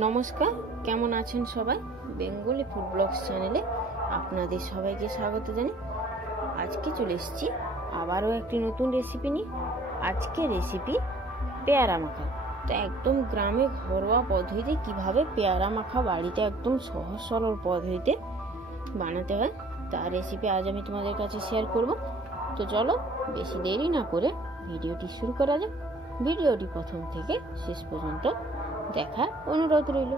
নমস্কার, কেমন আছেন সবাই? বেঙ্গলি ফুড ব্লগস চ্যানেলে আপনাদের সবাইকে স্বাগত জানাই। আজকে চলে এসেছি আবারও একটি নতুন রেসিপি নিয়ে। আজকে রেসিপি পেয়ারা মাখা। তো একদম গ্রামে ঘরোয়া পদ্ধতিতে কিভাবে পেয়ারা মাখা বাড়িতে একদম সহজ সরল পদ্ধতিতে বানাতে হয় তার রেসিপি আজ আমি তোমাদের কাছে শেয়ার করব। তো চলো বেশি দেরি না করে ভিডিওটি শুরু করা যাক। ভিডিওটি প্রথম থেকে শেষ পর্যন্ত দেখার অনুরোধ রইল।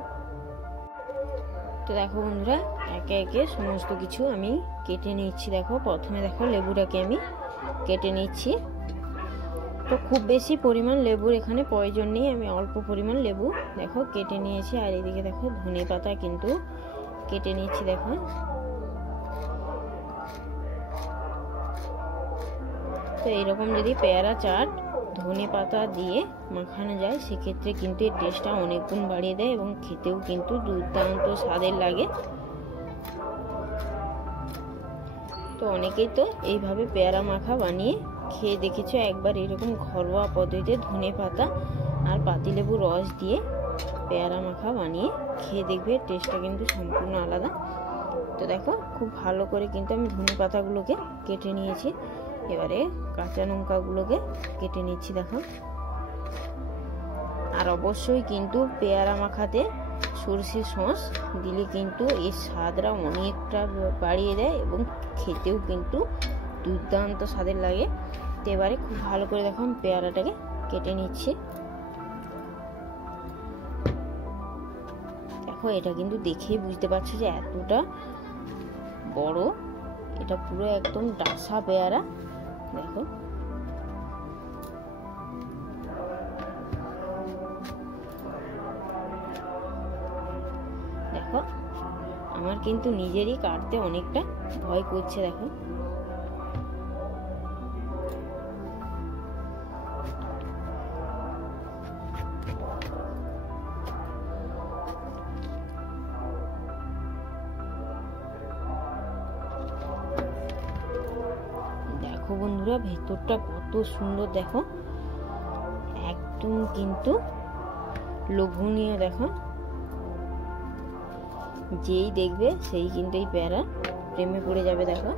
তো দেখো বন্ধুরা, একে একে সমস্ত কিছু আমি কেটে নিচ্ছি। দেখো প্রথমে দেখো লেবুটাকে আমি কেটে নিচ্ছি। তো খুব বেশি পরিমাণ লেবুর এখানে প্রয়োজন নেই, আমি অল্প পরিমাণ লেবু দেখো কেটে নিয়েছি। আর এদিকে দেখো ধনে পাতা কিন্তু কেটে নিচ্ছি। দেখো তো এইরকম যদি পেয়ারা চাট ধনে পাতা দিয়ে মাখানো যায় সেক্ষেত্রে কিন্তু এর টেস্টটা অনেক গুণ বাড়িয়ে দেয় এবং খেতেও কিন্তু দুর্দান্ত স্বাদের লাগে। তো অনেকেই তো এইভাবে পেয়ারা মাখা বানিয়ে খেয়ে দেখেছো একবার। এরকম ঘরোয়া পদ্ধতিতে ধনে পাতা আর পাতিলেবুর রস দিয়ে পেয়ারা মাখা বানিয়ে খেয়ে দেখবে, টেস্টটা কিন্তু সম্পূর্ণ আলাদা। তো দেখো খুব ভালো করে কিন্তু আমি ধনে পাতাগুলোকে কেটে নিয়েছি। এবারে কাঁচা লঙ্কাগুলোকে কেটে নিচ্ছি। দেখো আর অবশ্যই কিন্তু পেয়ারা মাখাতে সরষের সস দিলে কিন্তু এর স্বাদটা অনেকটা বাড়িয়ে দেয় এবং খেতেও কিন্তু দুর্দান্ত স্বাদের লাগে। তো এবারে খুব ভালো করে দেখো আমি পেয়ারাটাকে কেটে নিচ্ছি। দেখো এটা কিন্তু দেখেই বুঝতে পারছো যে এতটা বড়, এটা পুরো একদম ডাসা পেয়ারা। দেখো দেখো আমার কিন্তু নিজেরই কাটতে অনেকটা ভয় করছে। দেখো দেখো বন্ধুরা ভেতরটা কত সুন্দর, দেখো একদম কিন্তু লোভনীয়। দেখো যেই দেখবে সেই কিন্তু এই পেয়ারা প্রেমে পড়ে যাবে। দেখো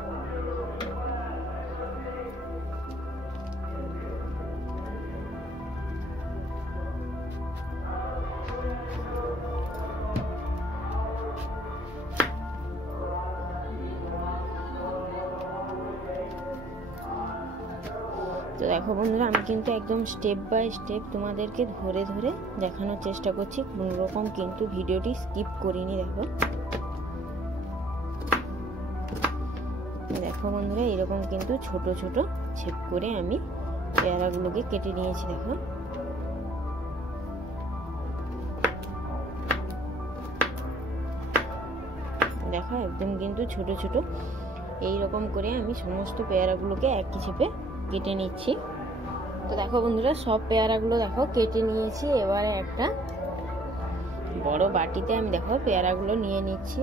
তো দেখো বন্ধুরা আমি কিন্তু একদম স্টেপ বাই স্টেপ তোমাদেরকে ধরে ধরে দেখানোর চেষ্টা করছি, কোনো রকম কিন্তু ভিডিওটি স্কিপ করিনি। দেখো দেখো বন্ধুরা এরকম কিন্তু ছোট ছোট ছেপ করে আমি পেয়ারাগুলোকে কেটে নিয়েছি। দেখো দেখো একদম কিন্তু ছোট ছোট এই রকম করে আমি সমস্ত পেয়ারাগুলোকে একই ছেপে কেটে নিচ্ছি। তো দেখো বন্ধুরা সব পেয়ারাগুলো দেখো কেটে নিয়েছি। এবারে একটা বড় বাটিতে আমি দেখো পেয়ারাগুলো নিয়ে নিচ্ছি।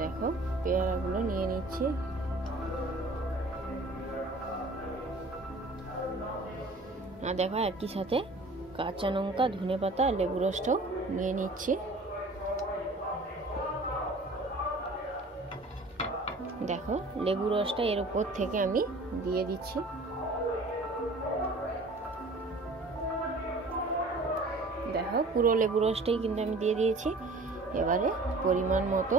দেখো পেয়ারাগুলো নিয়ে নিচ্ছি। আর দেখো একই সাথে কাঁচা লঙ্কা ধনে পাতা আর লেবু রসটাও নিয়ে নিচ্ছি। দেখো লেবু রসটা এর উপর থেকে আমি দিয়ে দিচ্ছি। দেখো পুরো লেবু রসটাই কিন্তু আমি দিয়ে দিয়েছি। এবারে পরিমাণ মতো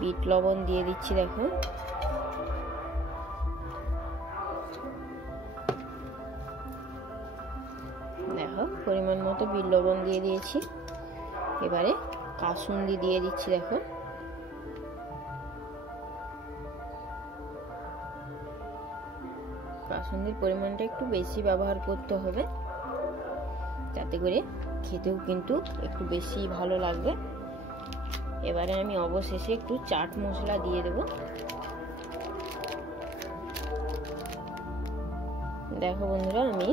বিট লবণ দিয়ে দিচ্ছি। দেখো দেখো পরিমাণ মতো বিট লবণ দিয়ে দিয়েছি। এবারে কাসুন্দি দিয়ে দিচ্ছি। দেখো কাসুন্দির পরিমাণটা একটু বেশি ব্যবহার করতে হবে, যাতে করে খেতেও কিন্তু একটু বেশি ভালো লাগবে। এবারে আমি অবশেষে একটু চাট মশলা দিয়ে দেব। দেখো বন্ধুরা আমি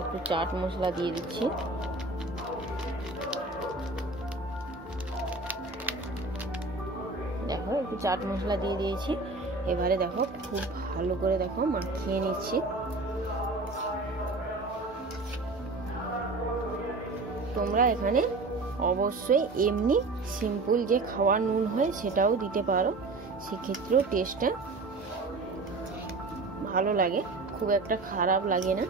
একটু চাট মশলা দিয়ে দিচ্ছি। দেখো একটু চাট মশলা দিয়ে দিয়েছি। এবারে দেখো খুব ভালো করে দেখো মাখিয়ে নিচ্ছি। তোমরা এখানে অবশ্যই এমনি সিম্পল যে খাওয়ার নুন হয় সেটাও দিতে পারো, সেক্ষেত্রেও টেস্টটা ভালো লাগে, খুব একটা খারাপ লাগে না।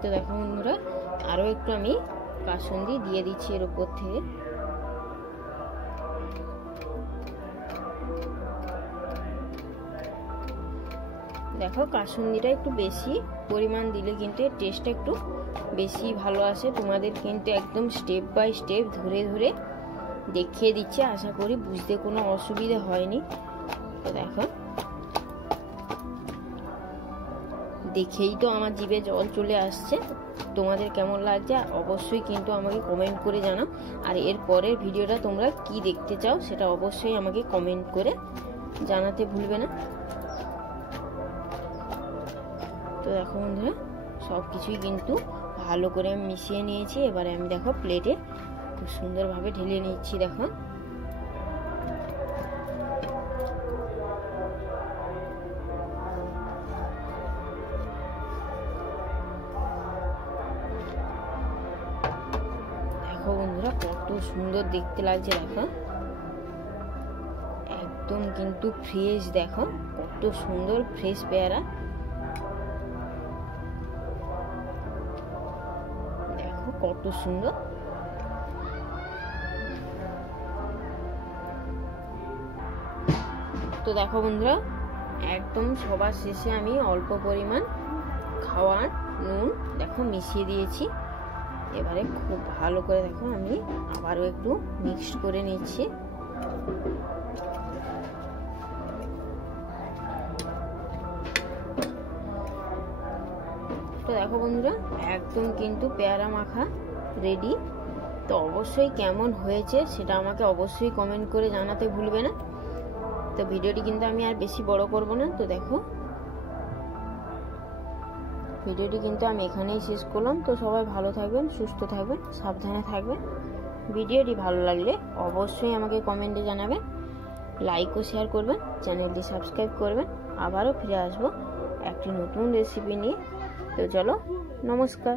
তো দেখো বন্ধুরা, আরও একটু আমি কাসুন্দি দিয়ে দিচ্ছি এর উপর থেকে। দেখো কাসুন্দিটা একটু বেশি পরিমাণ দিলে কিন্তু টেস্টটা একটু বেশি ভালো আসে। তোমাদের কিন্তু একদম স্টেপ বাই স্টেপ ধরে ধরে দেখিয়ে দিচ্ছে, আশা করি বুঝতে কোনো অসুবিধা হয়নি। তো দেখো দেখেই তো আমার জিভে জল চলে আসছে। তোমাদের কেমন লাগছে অবশ্যই কিন্তু আমাকে কমেন্ট করে জানাও, আর এর পরের ভিডিওটা তোমরা কি দেখতে চাও সেটা অবশ্যই আমাকে কমেন্ট করে জানাতে ভুলবে না। তো দেখো বন্ধুরা, সব কিছুই কিন্তু ভালো করে আমি মিশিয়ে নিয়েছি। এবারে আমি দেখো প্লেটে খুব সুন্দরভাবে ঢেলে নিচ্ছি। দেখো দেখো বন্ধুরা, কত সুন্দর দেখতে লাগছে। দেখো একদম কিন্তু ফ্রেশ, দেখো কত সুন্দর ফ্রেশ পেয়ারা। দেখো কত সুন্দর। তো দেখো বন্ধুরা, একদম সবার শেষে আমি অল্প পরিমাণ খাওয়ার নুন দেখো মিশিয়ে দিয়েছি। এবারে খুব ভালো করে দেখো আমি আবারও একটু মিক্সড করে নিচ্ছি। তো দেখো বন্ধুরা, একদম কিন্তু পেয়ারা মাখা রেডি। তো অবশ্যই কেমন হয়েছে সেটা আমাকে অবশ্যই কমেন্ট করে জানাতে ভুলবে না। তো ভিডিওটি কিন্তু আমি আর বেশি বড় করব না। তো দেখো ভিডিওটি কিন্তু আমি এখানেই শেষ করলাম। তো সবাই ভালো থাকবেন, সুস্থ থাকবেন, সাবধানে থাকবেন। ভিডিওটি ভালো লাগলে অবশ্যই আমাকে কমেন্টে জানাবেন, লাইক ও শেয়ার করবেন, চ্যানেলটি সাবস্ক্রাইব করবেন। আবারও ফিরে আসবো একটি নতুন রেসিপি নিয়ে। তো চলো, নমস্কার।